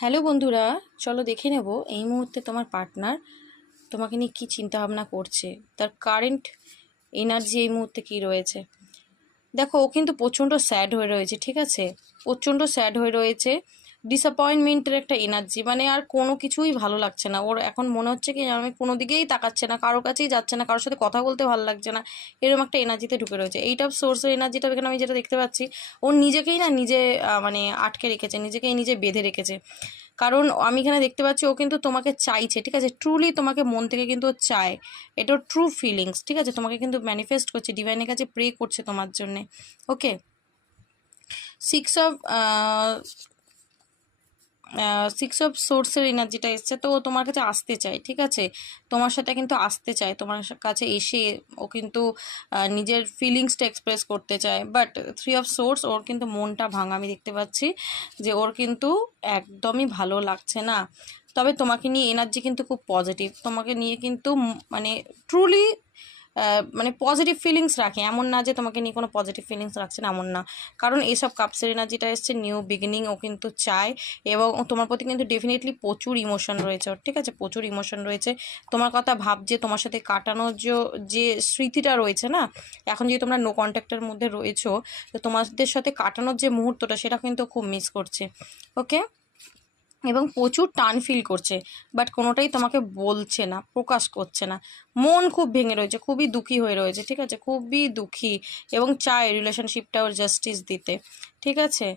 Hello বন্ধুরা, চলো দেখে নেব এই মুহূর্তে তোমার পার্টনার তোমাকে নিয়ে কী চিন্তাভাবনা করছে, তার কারেন্ট এনার্জি এই মুহূর্তে কী রয়েছে। দেখো, ও কিন্তু প্রচণ্ড স্যাড হয়ে রয়েছে, ঠিক আছে? প্রচণ্ড স্যাড হয়ে রয়েছে, ডিসঅ্যাপয়েন্টমেন্টের একটা এনার্জি, মানে আর কোনো কিছুই ভালো লাগছে না ওর। এখন মনে হচ্ছে কি আমি কোনো দিকেই তাকাচ্ছে না, কারোর কাছেই যাচ্ছে না, কারোর সাথে কথা বলতে ভালো লাগছে না, এরকম একটা এনার্জিতে ঢুকে রয়েছে। এইটা সোর্সের এনার্জিটা এখানে আমি যেটা দেখতে পাচ্ছি, ও নিজেকেই না নিজে মানে আটকে রেখেছে, নিজেকেই নিজে বেঁধে রেখেছে। কারণ আমি এখানে দেখতে পাচ্ছি ও কিন্তু তোমাকে চাইছে, ঠিক আছে? ট্রুলি তোমাকে মন থেকে কিন্তু ও চায়, এটা ট্রু ফিলিংস, ঠিক আছে? তোমাকে কিন্তু ম্যানিফেস্ট করছে, ডিভাইনের কাছে প্রে করছে তোমার জন্যে। ওকে, 6 অফ সোর্সের এনার্জিটা এসছে, তো ও তোমার কাছে আসতে চায়, ঠিক আছে? তোমার সাথে কিন্তু আসতে চায়, তোমার কাছে এসে ও কিন্তু নিজের ফিলিংসটা এক্সপ্রেস করতে চায়। বাট 3 অফ সোর্স, ওর কিন্তু মনটা ভাঙা আমি দেখতে পাচ্ছি, যে ওর কিন্তু একদমই ভালো লাগছে না। তবে তোমাকে নিয়ে এনার্জি কিন্তু খুব পজিটিভ, তোমাকে নিয়ে কিন্তু মানে ট্রুলি মানে পজিটিভ ফিলিংস রাখে, এমন না যে তোমাকে নিয়ে কোনো পজিটিভ ফিলিংস রাখছে না, এমন না। কারণ এইসব কাপসের এনার্জিটা এসছে নিউ বিগিনিং, ও কিন্তু চায়, এবং তোমার প্রতি কিন্তু ডেফিনেটলি প্রচুর ইমোশন রয়েছে ওর, ঠিক আছে? প্রচুর ইমোশন রয়েছে, তোমার কথা ভাবছে, তোমার সাথে কাটানোর যে স্মৃতিটা রয়েছে না, এখন যে তোমরা নো কন্ট্যাক্টের মধ্যে রয়েছো, তো তোমাদের সাথে কাটানোর যে মুহূর্তটা, সেটা কিন্তু খুব মিস করছে। ওকে, এবং প্রচুর টান ফিল করছে, বাট কোনোটাই তোমাকে বলছে না, প্রকাশ করছে না। মন খুব ভেঙে রয়েছে, খুবই দুঃখী হয়ে রয়েছে, ঠিক আছে? খুবই দুঃখী, এবং চায় রিলেশনশিপটা ওর জাস্টিস দিতে, ঠিক আছে?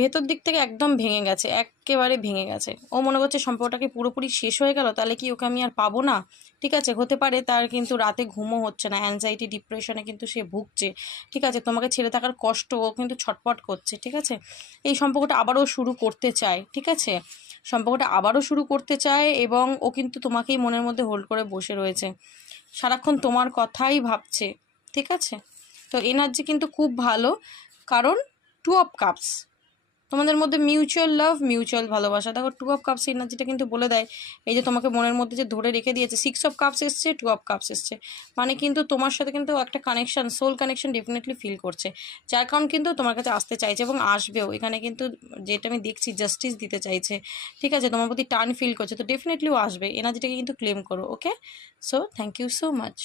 ভেতর দিক থেকে একদম ভেঙে গেছে, একেবারে ভেঙে গেছে। ও মনে করছে সম্পর্কটাকে পুরোপুরি শেষ হয়ে গেল, তাহলে কি ওকে আমি আর পাবো না? ঠিক আছে, হতে পারে তার কিন্তু রাতে ঘুমও হচ্ছে না, অ্যাংজাইটি ডিপ্রেশনে কিন্তু সে ভুগছে, ঠিক আছে? তোমাকে ছেড়ে থাকার কষ্ট ও কিন্তু ছটফট করছে, ঠিক আছে? এই সম্পর্কটা আবারও শুরু করতে চায়, ঠিক আছে? সম্পর্কটা আবারও শুরু করতে চায়, এবং ও কিন্তু তোমাকেই মনের মধ্যে হোল্ড করে বসে রয়েছে, সারাক্ষণ তোমার কথাই ভাবছে, ঠিক আছে? তো এনার্জি কিন্তু খুব ভালো, কারণ 2 অফ কাপস, তোমাদের মধ্যে মিউচুয়াল লাভ, মিউচুয়াল ভালোবাসা। দেখো, 2 অফ কাপস এনার্জিটা কিন্তু বলে দেয় এই যে তোমাকে মনের মধ্যে যে ধরে রেখে দিয়েছে। 6 অফ কাপস এসছে, 2 অফ কাপস এসছে, মানে কিন্তু তোমার সাথে কিন্তু একটা connection, soul connection definitely feel করছে, যার কারণ কিন্তু তোমার কাছে আসতে চাইছে এবং আসবেও। এখানে কিন্তু যেটা আমি দেখছি, জাস্টিস দিতে চাইছে, ঠিক আছে? তোমার প্রতি টান ফিল করছে, তো ডেফিনেটলিও আসবে। এনার্জিটাকে কিন্তু ক্লেম করো। Okay, so thank you so much.